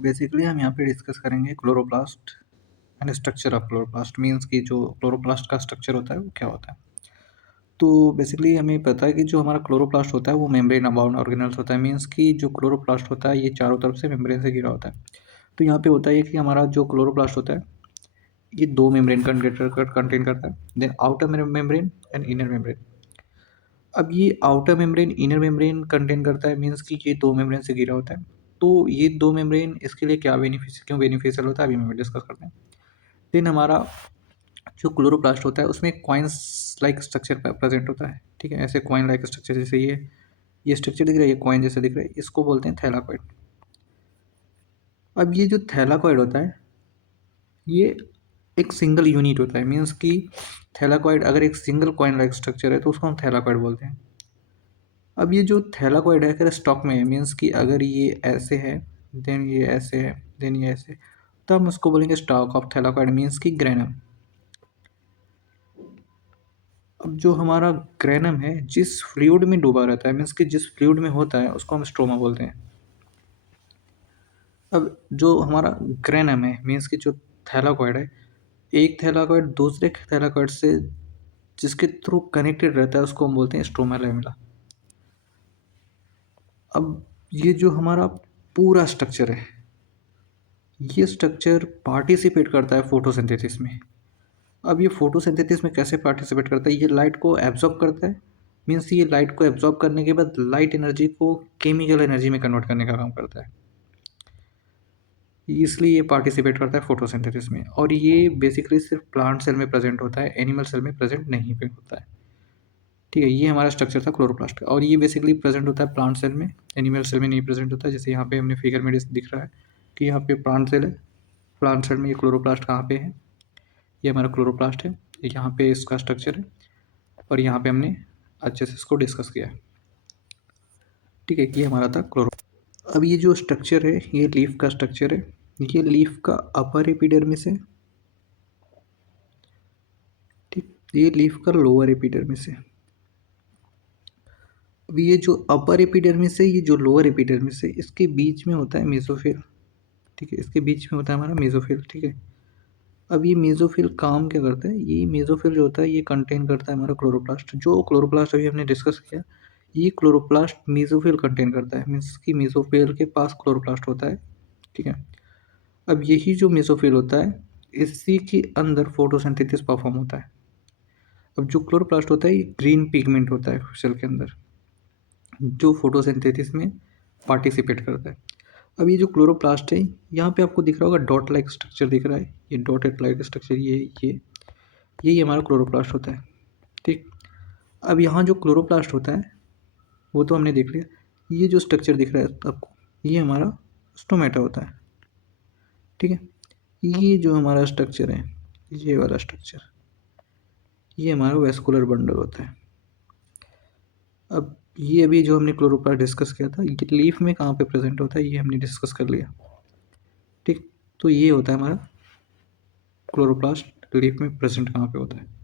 Basically हम यहाँ पे डिस्कस करेंगे chloroplast and structure of chloroplast means कि जो क्लोरोप्लास्ट का स्ट्रक्चर होता है वो क्या होता है। तो बेसिकली हमें पता है कि जो हमारा क्लोरोप्लास्ट होता है वो मेम्ब्रेन बाउंड ऑर्गेनल्स होता है, मीन्स कि जो क्लोरोप्लास्ट होता है ये चारों तरफ से मेम्ब्रेन से घिरा होता है। तो यहाँ पे होता है कि हमारा जो क्लोरोप्लास्ट होता है ये दो मेम्ब्रेन कंटेन करता है, then outer membrane and inner membrane. अब ये outer membrane inner membrane contain करता है, मीन्स कि ये दो मेम्ब्रेन से घिरा होता है। तो ये दो मेम्ब्रेन इसके लिए क्यों बेनिफिशियल होता है अभी हम डिस्कस करते हैं। देन हमारा जो क्लोरोप्लास्ट होता है उसमें कॉइन्स लाइक स्ट्रक्चर प्रेजेंट होता है, ठीक है। ऐसे कॉइन लाइक स्ट्रक्चर, जैसे ये स्ट्रक्चर दिख रहा है, ये कॉइन जैसे दिख रहा है, इसको बोलते हैं थैलाकॉइड। अब ये जो थैलाकॉइड होता है ये एक सिंगल यूनिट होता है, मीन्स कि थैलाकॉइड अगर एक सिंगल कॉइन लाइक स्ट्रक्चर है तो उसको हम थैलाकॉइड बोलते हैं। अब ये जो थैलाकॉइड है अगर स्टॉक में है, मीन्स कि अगर ये ऐसे है, देन ये ऐसे है, देन ये ऐसे, तो हम उसको बोलेंगे स्टॉक ऑफ थैलाकॉइड, मीन्स कि ग्रेनम। अब जो हमारा ग्रेनम है जिस फ्लूइड में डूबा रहता है, मीन्स कि जिस फ्लूइड में होता है उसको हम स्ट्रोमा बोलते हैं। अब जो हमारा ग्रेनम है, मीन्स कि जो थैलाकॉइड है, एक थैलाकॉइड दूसरे थैलाकॉइड से जिसके थ्रू कनेक्टेड रहता है उसको हम बोलते हैं स्ट्रोमा लैमेला। अब ये जो हमारा पूरा स्ट्रक्चर है ये स्ट्रक्चर पार्टिसिपेट करता है फोटोसिंथेसिस में। अब ये फोटोसिंथेसिस में कैसे पार्टिसिपेट करता है, ये लाइट को एब्जॉर्ब करता है, मीन्स ये लाइट को एब्जॉर्ब करने के बाद लाइट एनर्जी को केमिकल एनर्जी में कन्वर्ट करने का काम करता है, इसलिए ये पार्टिसिपेट करता है फोटोसिंथेसिस में। और ये बेसिकली सिर्फ प्लांट सेल में प्रेजेंट होता है, एनिमल सेल में प्रेजेंट नहीं पे होता है, ठीक है। ये हमारा स्ट्रक्चर था क्लोरोप्लास्ट का, और ये बेसिकली प्रेजेंट होता है प्लांट सेल में, एनिमल सेल में नहीं प्रेजेंट होता है। जैसे यहाँ पे हमने फिगर में दिख रहा है कि यहाँ पे प्लांट सेल है, प्लांट सेल में ये क्लोरोप्लास्ट कहाँ पे है, ये हमारा क्लोरोप्लास्ट है, यहाँ पे इसका स्ट्रक्चर है, और यहाँ पे हमने अच्छे से इसको डिस्कस किया है, ठीक है। ये हमारा था क्लोरो। अब ये जो स्ट्रक्चर है ये लीफ का स्ट्रक्चर है, ये लीफ का अपर एपिडर्मिस है, ठीक। ये लीफ का लोअर एपिडर्मिस है। अब ये जो अपर एपिडर्मिस है, ये जो लोअर एपिडर्मिस है, इसके बीच में होता है मेसोफिल, ठीक है। इसके बीच में होता है हमारा मेसोफिल, ठीक है। अब ये मेसोफिल काम क्या करता है, ये मेसोफिल जो होता है ये कंटेन करता है हमारा क्लोरोप्लास्ट। जो क्लोरोप्लास्ट अभी हमने डिस्कस किया ये क्लोरोप्लास्ट मेसोफिल कंटेन करता है, मीन्स कि मेसोफिल के पास क्लोरोप्लास्ट होता है, ठीक है। अब यही जो मेसोफिल होता है इसी के अंदर फोटोसिंथेसिस परफॉर्म होता है। अब जो क्लोरोप्लास्ट होता है ये ग्रीन पिगमेंट होता है सेल के अंदर जो फोटोसिंथेसिस में पार्टिसिपेट करता है। अब ये जो क्लोरोप्लास्ट है यहाँ पे आपको दिख रहा होगा डॉट लाइक स्ट्रक्चर दिख रहा है, ये डॉटेड लाइक स्ट्रक्चर, ये यही हमारा क्लोरोप्लास्ट होता है, ठीक। अब यहाँ जो क्लोरोप्लास्ट होता है वो तो हमने देख लिया, ये जो स्ट्रक्चर दिख रहा है आपको ये हमारा स्टोमेटा होता है, ठीक है। ये जो हमारा स्ट्रक्चर है ये वाला स्ट्रक्चर ये हमारा वेस्कुलर बंडल होता है। अब ये अभी जो हमने क्लोरोप्लास्ट डिस्कस किया था ये लीफ में कहाँ पे प्रेजेंट होता है ये हमने डिस्कस कर लिया, ठीक। तो ये होता है हमारा क्लोरोप्लास्ट लीफ में प्रेजेंट कहाँ पे होता है।